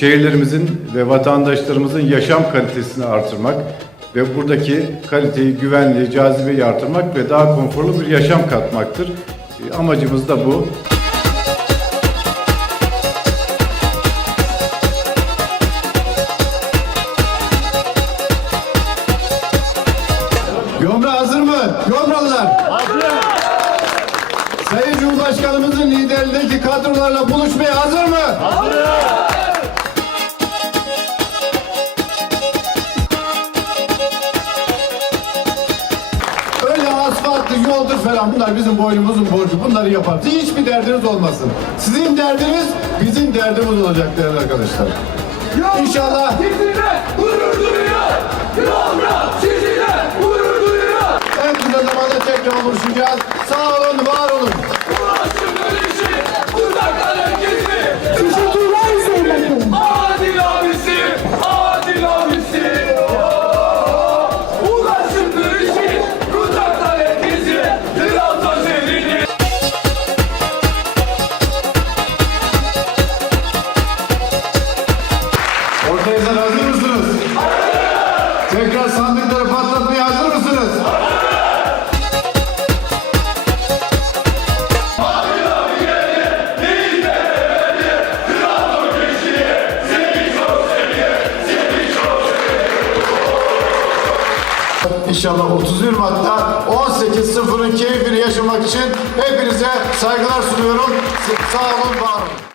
şehirlerimizin ve vatandaşlarımızın yaşam kalitesini artırmak ve buradaki kaliteyi, güvenliği, cazibeyi artırmak ve daha konforlu bir yaşam katmaktır. E, Amacımız da bu. Yomra hazır mı? Yomralılar. Hazır. Sayın Cumhurbaşkanımızın liderliğindeki kadrolarla buluşmaya hazır mı? Hazır. Asfaltlı yoldur falan bunlar bizim boynumuzun borcu. Bunları yaparız. Hiçbir derdiniz olmasın. Sizin derdiniz bizim derdimiz olacak değerli arkadaşlar. İnşallah Sizinle gurur duyuyor. Yomra sizinle gurur duyuyor. en kısa zamanda tekrar buluşacağız. Sağ olun, var olun. Sandıkları patlatmaya hazır mısınız? İnşallah 31 Mart'ta 18.0'ın keyfini yaşamak için hepinize saygılar sunuyorum. Sağ olun, var olun.